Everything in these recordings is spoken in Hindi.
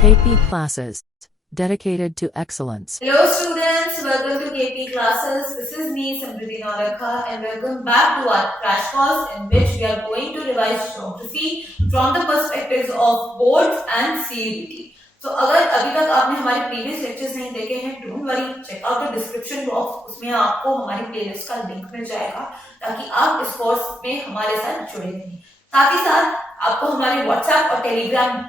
KP classes dedicated to excellence. Hello students, welcome to KP classes. This is me Samriddhi Naurekha and welcome back to our crash course in which we are going to revise geography from the perspectives of boards and CUET. तो अगर अभी तक आपने हमारे प्रीवियस लेक्चर्स नहीं देखे हैं, don't worry, check out the description box, उसमें आपको हमारी प्लेलिस्ट का लिंक मिल जाएगा ताकि आप इस कोर्स में हमारे साथ जुड़े रहें। साथ ही साथ आपको हमारे व्हाट्सएप और टेलीग्राम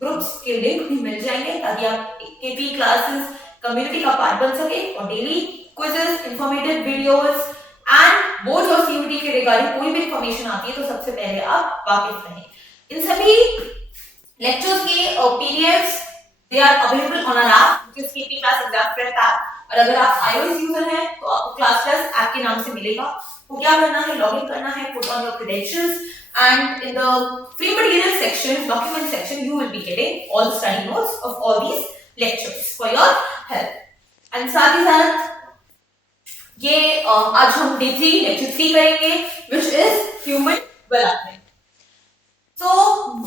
ग्रुप्स के लिंक भी मिल जाएंगे ताकि आप केपी क्लासेस कम्युनिटी का पार्ट बन सके और daily quizzes, informative videos and boards और सीयूटी के रिगार्डिंग कोई भी इंफॉर्मेशन आती है तो सबसे पहले आप वाकिफ रहें। इन सभी लेक्चर्स के PDFs they are available on our app which is KP class exam prep app. और अगर आप iOS यूजर हैं तो आपको क्लास प्लस ऐप के नाम से मिलेगा। तो क्या करना है, लॉगिन करना है, put on your credentials and in the free material section, document section, you will be getting all the study notes of all these lectures for your help. And साथ ही साथ ये आज हम डे 3 लेक्चर 3 करेंगे which is human development. So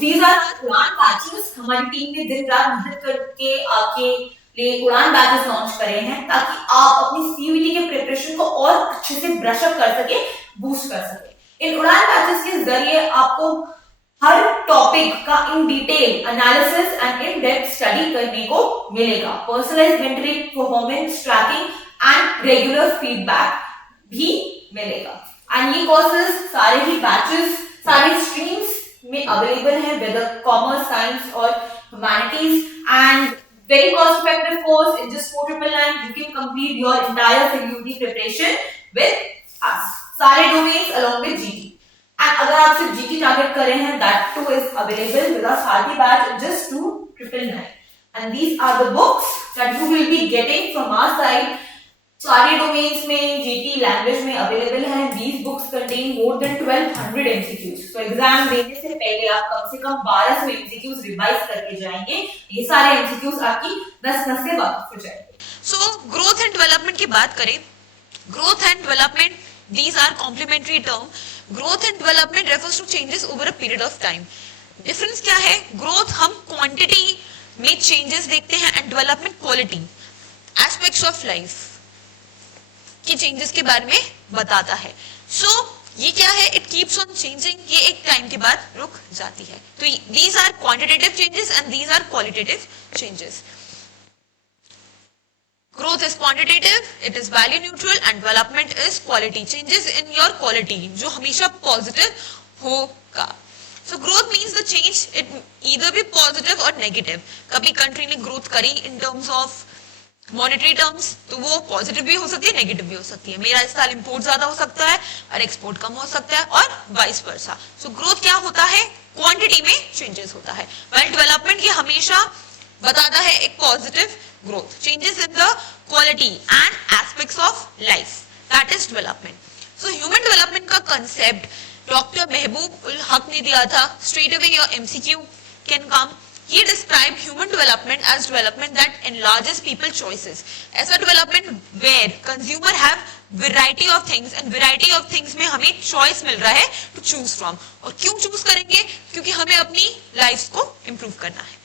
these are उड़ान बैचेस। हमारी टीम ने दिन रात मेहनत करके आपके लिए उड़ान बैचेस लॉन्च करे हैं ताकि आप अपनी सीयूईटी के प्रिपरेशन को और अच्छे से ब्रश अप कर सके, बूस्ट कर सके। इन उड़ान बैचेस के जरिए आपको हर टॉपिक का in detail analysis and in depth study करने को मिलेगा। Personalised mentoring, performance tracking and regular feedback भी मिलेगा। एंड ये कोर्सेज सारे ही बैचेस सारे स्ट्रीम्स में अवेलेबल है, वेदर कॉमर्स, साइंस और humanities, and very cost effective course in just 499 you can complete your entire CUET preparation with us, सारे domains along with GT। And अगर आप सिर्फ GT टारगेट कर रहे हैं, that too is available with our Sarthi batch at just 2,999 and these are the books that you will be getting from our side। सारे डोमेन्स में GT लैंग्वेज में अवेलेबल है। these books contain more than 1200 MCQs। तो एग्जाम देने से पहले आप कम से कम 1200 MCQs रिवाइज करके जाएंगे। ये सारे MCQs आपकी नस-नस से वाकिफ हो जाएंगे। सो ग्रोथ एंड डेवलपमेंट की बात करें, growth and development these are complementary term। growth and development refers to changes over a period of time। Difference क्या है? ग्रोथ हम क्वांटिटी में चेंजेस देखते हैं and development quality, aspects of life की चेंजेस के बारे में बताता है। सो ये क्या है? इट कीप्स ऑन चेंजिंग, ये एक टाइम के बाद रुक जाती है। तो these are quantitative changes and these are qualitative changes. Growth is quantitative, it is value neutral and development is quality, changes in your quality जो हमेशा positive होगा। So growth means the change, it either be positive or negative। कभी कंट्री ने ग्रोथ करी in terms of monetary terms तो वो पॉजिटिव भी हो सकती है, नेगेटिव भी हो सकती है। मेरा इस साल इंपोर्ट ज्यादा हो सकता है और एक्सपोर्ट कम हो सकता है और वाइस वर्सा। सो ग्रोथ क्या होता है? क्वांटिटी में चेंजेस होता है। वेल डेवलपमेंट ये हमेशा बताता है एक positive growth, changes in the quality and aspects of life, that is development। So human development का concept डॉक्टर महबूब उल हक ने दिया था। straight away your MCQ can come। He described human development as development that enlarges people choices। ऐसा development where consumer have variety of things and variety of things में हमें choice मिल रहा है to choose from। और क्यों choose करेंगे? क्योंकि हमें अपनी lives को improve करना है।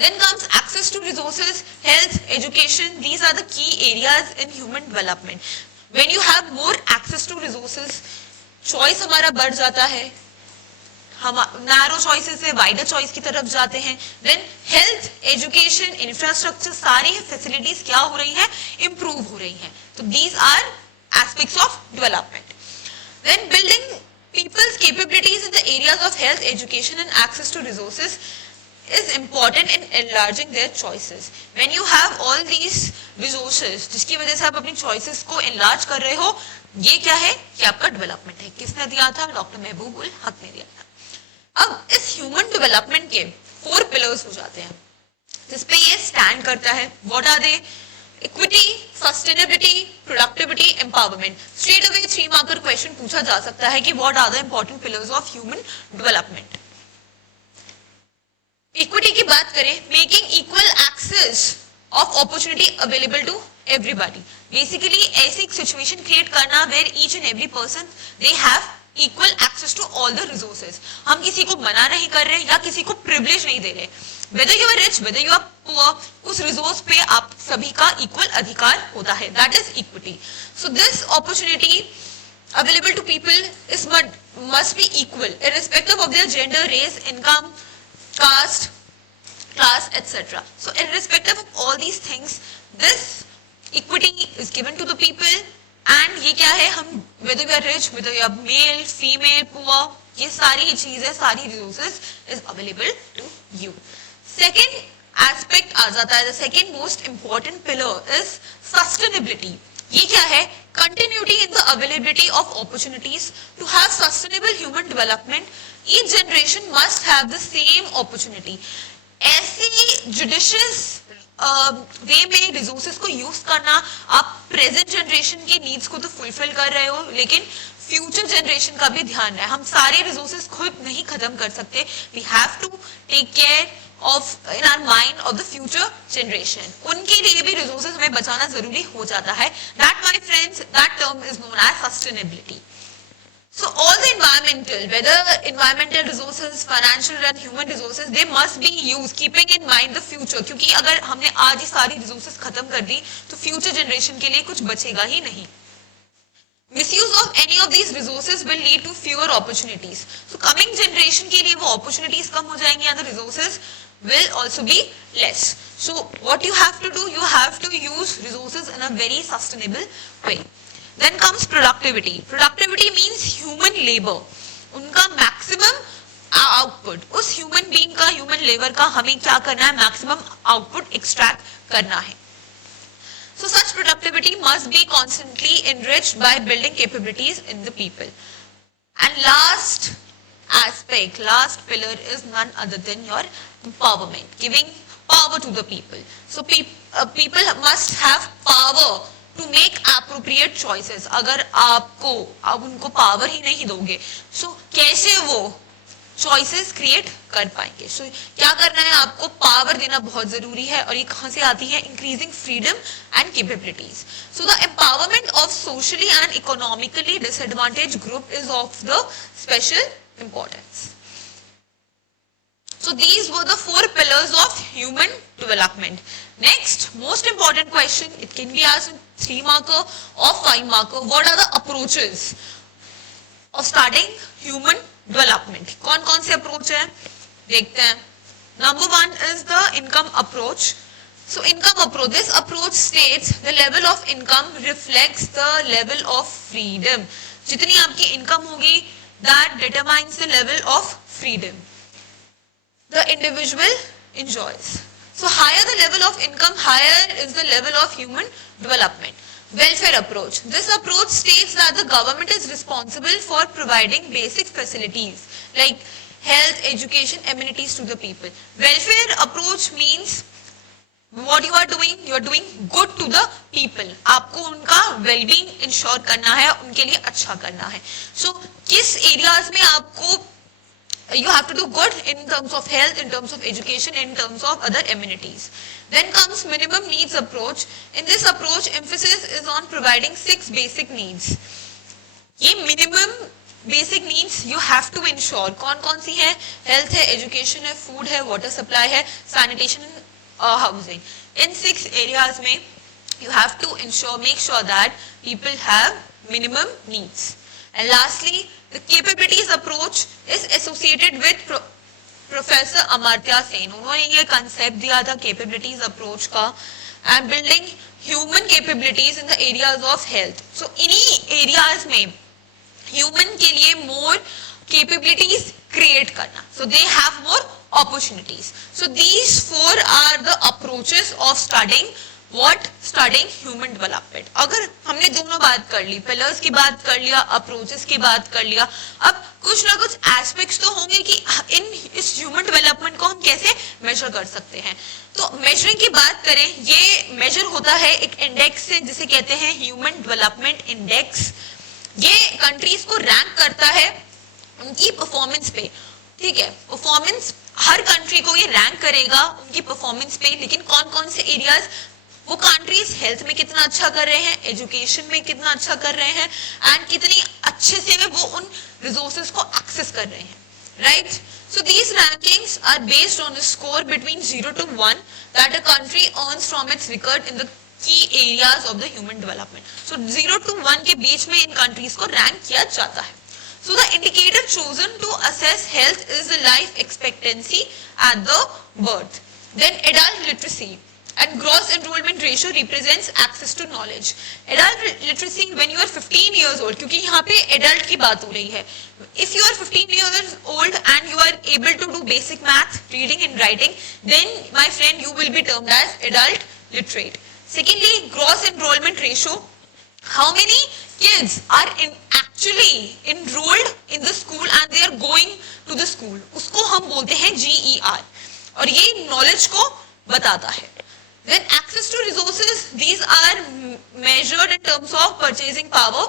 Then comes access to resources, health, education। These are the key areas in human development। When you have more access to resources, choice हमारा बढ़ जाता है, हम narrow choices से wider choice की तरफ जाते हैं। Then health, education, infrastructure, सारी facilities क्या हो रही हैं? Improve हो रही हैं। तो these are aspects of development। Then building people's capabilities in the areas of health, education and access to resources is important in enlarging their choices। When you have all these resources जिसकी वजह से आप अपनी choices को enlarge कर रहे हो, ये क्या है? ये आपका development है। किसने दिया था? डॉक्टर महबूब उल हक ने दिया था। अब इस human development के 4 pillars हो जाते हैं जिसपे ये stand करता है। What are they? Equity, sustainability, productivity, empowerment। Straight away 3 marker question पूछा जा सकता है कि what are the important pillars of human development। Equity की बात करें, making equal access of opportunity available to everybody. Basically ऐसी सिचुएशन क्रिएट करना where each and every person they have equal access to all the resources. हम किसी को मना नहीं कर रहे या किसी को प्रिविलेज नहीं दे रहे। Whether you are rich, whether you are poor, उस रिसोर्स पे आप सभी का इक्वल अधिकार होता है, that is equity. So this opportunity available to people is must be equal irrespective of their gender, race, income, caste, class, etc. So irrespective of all these things, this equity is given to the people. And ये क्या है, हम whether you are rich, whether you are male, female, poor, ये सारी चीजें, सारी resources is available to you. Second aspect आ जाता है, the second most important pillar is sustainability. ये क्या है, continuity in the availability of opportunities to have sustainable human development. Each generation must have the same opportunity. ऐसी judicious वे में रिसोर्सेज को यूज करना, आप प्रेजेंट जनरेशन के नीड्स को तो फुलफिल कर रहे हो, लेकिन फ्यूचर जनरेशन का भी ध्यान है। हम सारे रिसोर्सेज खुद नहीं खत्म कर सकते, we have to take care of in our mind of the future generation. उनके लिए भी रिसोर्सेज हमें बचाना जरूरी हो जाता है। That my friends, that term is known as sustainability. So all the environmental, whether environmental resources, financial and human resources, they must be used keeping in mind the future. क्योंकि अगर हमने आज ही सारी resources खत्म कर दी तो future generation के लिए कुछ बचेगा ही नहीं। Misuse of any of these resources will lead to fewer opportunities. So coming generation के लिए वो opportunities कम हो जाएंगी and the resources will also be less. So what you have to do, you have to use resources in a very sustainable way. Then comes productivity. Productivity means human labor. उनका maximum output, उस human being का, human labor का हमें क्या करना है, maximum output extract करना है. So such productivity must be constantly enriched by building capabilities in the people. And last aspect, last pillar is none other than your empowerment, giving power to the people. So people must have power to make appropriate choices. अगर आप उनको पावर ही नहीं दोगे, so कैसे वो choices create कर पाएंगे? So क्या करना है, आपको पावर देना बहुत जरूरी है, और ये कहाँ से आती है? Increasing freedom and capabilities. So the empowerment of socially and economically disadvantaged group is of the special importance. So these were the 4 pillars of human development. Next, most important question, it can be asked in 3 marker or 5 marker. What are the approaches of studying human development? कौन से approach है? देखते हैं. Number 1 is the income approach. So income approach, this approach states the level of income reflects the level of freedom. जितनी आपकी income होगी, that determines the level of freedom the individual enjoys. So higher the level of income, higher is the level of human development. Welfare approach. This approach states that the government is responsible for providing basic facilities like health, education, amenities to the people. Welfare approach means what you are doing good to the people. आपको उनका well-being ensure करना है, उनके लिए अच्छा करना है. So किस areas में आपको you have to do good in terms of health, in terms of education, in terms of other amenities. Then comes minimum needs approach. In this approach, emphasis is on providing 6 basic needs. ये minimum basic needs you have to ensure. कौन सी है? Health है, education है, food है, water supply है, sanitation, housing. In 6 areas में you have to ensure, make sure that people have minimum needs. And lastly, the capabilities approach is associated with Professor Amartya Sen. उन्होंने ये concept दिया था capabilities approach का, and building human capabilities in the areas of health. So इन्हीं areas में human के लिए more capabilities create करना. So they have more opportunities. So these 4 are the approaches of studying human development. अगर हमने दोनों बात कर ली, pillars की बात कर लिया, approaches की बात कर लिया, अब कुछ ना कुछ aspects तो होंगे कि इस human development को हम कैसे measure कर सकते हैं. तो measuring की बात करें, ये measure होता है एक index से जिसे कहते हैं human development index. ये countries को rank करता है उनकी performance पे. ठीक है, परफॉर्मेंस हर कंट्री को ये रैंक करेगा उनकी परफॉर्मेंस पे, लेकिन कौन कौन से एरियाज वो कंट्रीज हेल्थ में कितना अच्छा कर रहे हैं, एजुकेशन में कितना अच्छा कर रहे हैं, एंड कितनी अच्छे से वो उन रिसोर्सेज को एक्सेस कर रहे हैं, right? So these rankings are based on a score between 0 to 1 that a country earns from its record in the key areas of the human development. So 0 to 1 के बीच में इन countries को rank किया जाता है. So the indicator chosen to assess health is the life expectancy at the birth. Then adult literacy and gross enrollment ratio represents access to knowledge. Adult literacy when you are 15 years old, क्योंकि यहाँ पे adult की बात हो रही है. If you are 15 years old and you are able to do basic math, reading and writing, then my friend you will be termed as adult literate. Secondly, gross enrollment ratio. How many kids are actually enrolled in the school and they are going to the school? उसको हम बोलते हैं GER और ये knowledge को बताता है. Then access to resources, these are measured in terms of purchasing power.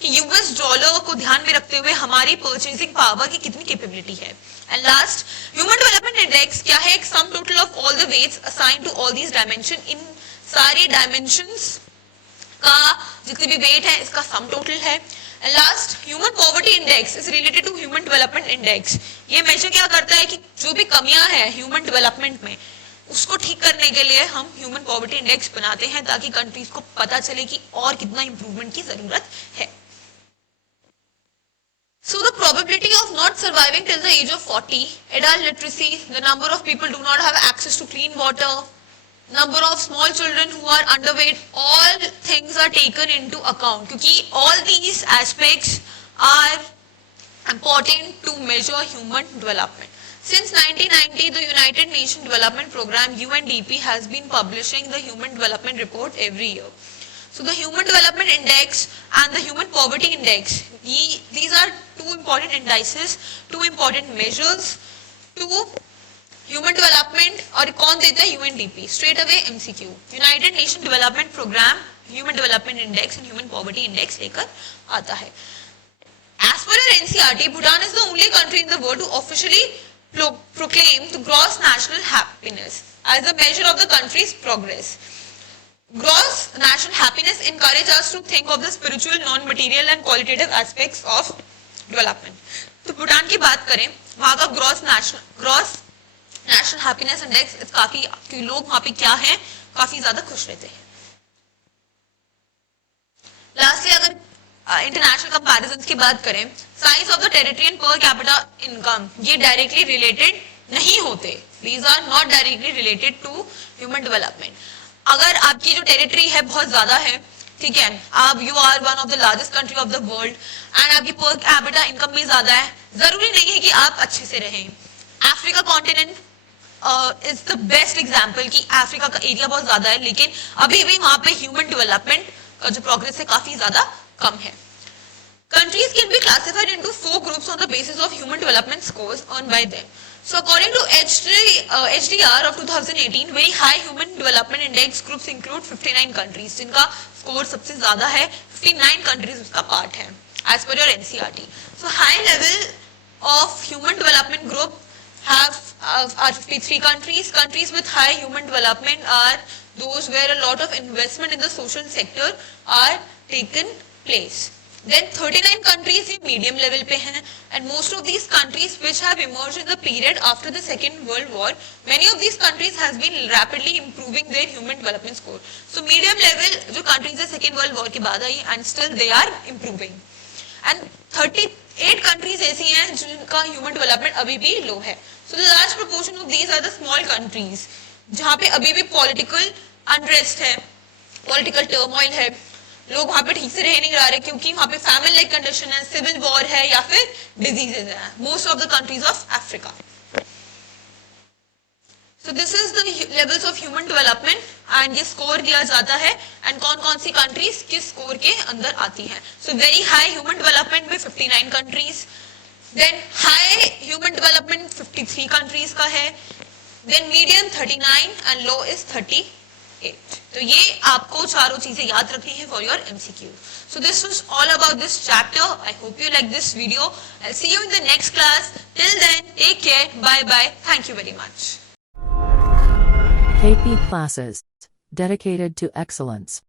कि US डॉलर को ध्यान में रखते हुए हमारी purchasing power की कितनी capability है. And last, Human Development Index क्या है? एक sum total of all the weights assigned to all these dimensions. इन सारे dimensions का जितने भी weight है इसका sum total है. And last, Human Poverty Index is related to Human Development Index. ये measure क्या करता है कि जो भी कमियां हैं human development में उसको ठीक करने के लिए हम ह्यूमन पॉवर्टी इंडेक्स बनाते हैं ताकि कंट्रीज को पता चले कि और कितना इंप्रूवमेंट की जरूरत है. So the probability of not surviving till the age of 40, adult literacy, the number of people do not have access to clean water, number of small children who are underweight, all things are taken into account क्योंकि all these aspects are important to measure human development. Since 1990, the United Nations Development Programme (UNDP) has been publishing the Human Development Report every year. So the Human Development Index and the Human Poverty Index, these are two important indices, two important measures to human development. और कौन देता है? UNDP. Straight away MCQ. United Nations Development Programme, Human Development Index and Human Poverty Index लेकर आता है. As per our NCERT, Bhutan is the only country in the world to officially proclaim the gross national happiness as a measure of the country's progress. Gross national happiness encourages us to think of the spiritual, non-material and qualitative aspects of development. तो भूटान की बात करें, वहाँ का gross national happiness index काफी, क्योंकि लोग वहाँ पे क्या हैं, काफी ज्यादा खुश रहते हैं. Lastly, अगर इंटरनेशनल कंपैरिजंस की बात करें, size of the territory and per capita income ये डायरेक्टली रिलेटेड नहीं होते. These are not directly related to human development. अगर आपकी जो टेरिटरी है बहुत ज्यादा है, ठीक है, आप you are one of the largest country of the world and आपकी पर कैपिटा इनकम भी ज्यादा है, जरूरी नहीं है कि आप अच्छे से रहें. Africa continent is the best example कि अफ्रीका का एरिया बहुत ज्यादा है लेकिन अभी भी वहां पे ह्यूमन डेवलपमेंट का जो प्रोग्रेस है काफी ज्यादा कम है. Countries can be classified into 4 groups on the basis of human development scores earned by them. So according to HDR of 2018, very high human development index groups include 59 countries, जिनका score सबसे ज्यादा है, 59 countries उसका part है, as per your NCERT. So high level of human development group are 53 countries. Countries with high human development are those where a lot of investment in the social sector are taken place. Then 39 countries ये medium level पे हैं and most of these countries which have emerged in the period after the Second World War, many of these countries has been rapidly improving their human development score. So medium level जो countries है Second World War के बाद आई and still they are improving. And 38 countries ऐसी हैं जिनका human development अभी भी low है. So the large proportion of these are the small countries जहाँ पे अभी भी political unrest है, political turmoil है, लोग वहां पे ठीक से रह नहीं रहे क्योंकि वहां पे फैमिली लाइक कंडीशन है, सिविल वॉर है या फिर डिजीजेज है. Most of the countries of Africa. So this is the levels of human development and ये स्कोर दिया जाता है एंड कौन कौन सी कंट्रीज किस स्कोर के अंदर आती हैं. So very high human development में 59 countries, then high human development 53 countries का है, then medium 39 and low is 38. तो ये आपको चारों चीजें याद रखनी है for your MCQ. So this was all about this chapter. I hope you like this video. I'll see you in the next class. Till then, take care. Bye bye. Thank you very much. KP classes. dedicated to excellence.